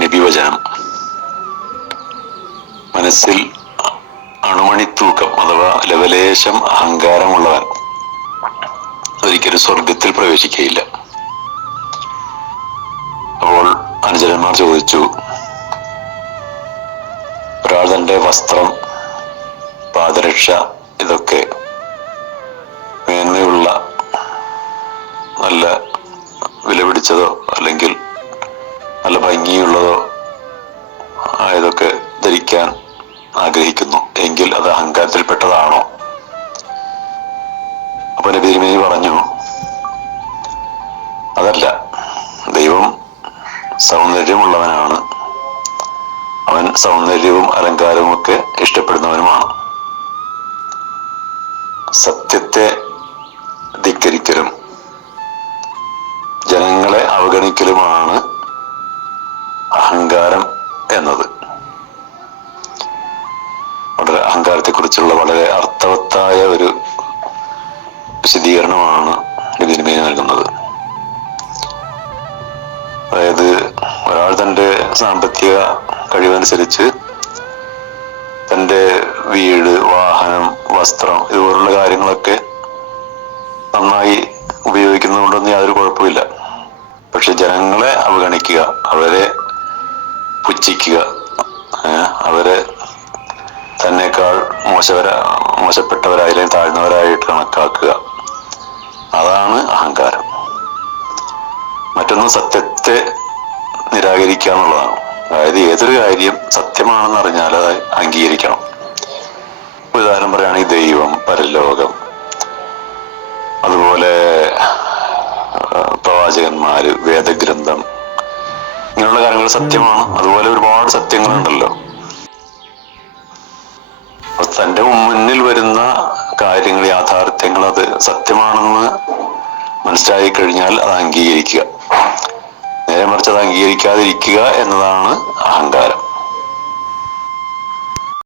നബിവചനം മനസ്സിൽ അണുമണിത്തൂക്കം അഥവാ ലവലേശം അഹങ്കാരമുള്ളവൻ ഒരിക്കലും സ്വർഗത്തിൽ പ്രവേശിക്കുകയില്ല. അപ്പോൾ അനുചരന്മാർ ചോദിച്ചു ഒരാൾ തന്റെ വസ്ത്രം പാദരക്ഷ ഇതൊക്കെ മേന്മയുള്ള നല്ല വിലപിടിച്ചതോ അല്ലെങ്കിൽ നല്ല ഭംഗിയുള്ളതോ ആയതൊക്കെ ധരിക്കാൻ ആഗ്രഹിക്കുന്നു. എങ്കിൽ അത് അഹങ്കാരത്തിൽപ്പെട്ടതാണോ? അപ്പൊ നബി പറഞ്ഞു അതല്ല. ദൈവം സൗന്ദര്യമുള്ളവനാണ്. അവൻ സൗന്ദര്യവും അലങ്കാരവും ഒക്കെ ഇഷ്ടപ്പെടുന്നവനുമാണ്. സത്യത്തെ ധിക്കരിക്കലും ജനങ്ങളെ അവഗണിക്കലുമാണ് വളരെ അഹങ്കാരത്തെ കുറിച്ചുള്ള വളരെ അർത്ഥവത്തായ ഒരു വിശദീകരണമാണ് ഇതിനുമേൽ നൽകുന്നത്. അതായത് ഒരാൾ തന്റെ സാമ്പത്തിക കഴിവനുസരിച്ച് തന്റെ വീട് വാഹനം വസ്ത്രം ഇതുപോലുള്ള കാര്യങ്ങളൊക്കെ നന്നായി ഉപയോഗിക്കുന്നതുകൊണ്ടൊന്നും യാതൊരു കുഴപ്പമില്ല പക്ഷെ ജനങ്ങളെ അവഗണിക്കുക അവരെ പുച്ഛിക്കുക അവരെ തന്നെക്കാൾ മോശവര മോശപ്പെട്ടവരായി അല്ലെങ്കിൽ താഴ്ന്നവരായിട്ട് കണക്കാക്കുക അതാണ് അഹങ്കാരം. മറ്റൊന്ന് സത്യത്തെ നിരാകരിക്കുക എന്നുള്ളതാണ്. അതായത് ഏതൊരു കാര്യം സത്യമാണെന്ന് അറിഞ്ഞാൽ അത് അംഗീകരിക്കണം. ഉദാഹരണം പറയുകയാണെങ്കിൽ ദൈവം പരലോകം അതുപോലെ പ്രവാചകന്മാര് വേദഗ്രന്ഥം ഇങ്ങനെയുള്ള കാര്യങ്ങൾ സത്യമാണ്. അതുപോലെ ഒരുപാട് മുന്നിൽ വരുന്ന കാര്യങ്ങൾ യാഥാർത്ഥ്യങ്ങൾ അത് സത്യമാണെന്ന് മനസ്സിലായി കഴിഞ്ഞാൽ അത് അംഗീകരിക്കുക. നേരെ മറിച്ച് അത് അംഗീകരിക്കാതിരിക്കുക എന്നതാണ് അഹങ്കാരം.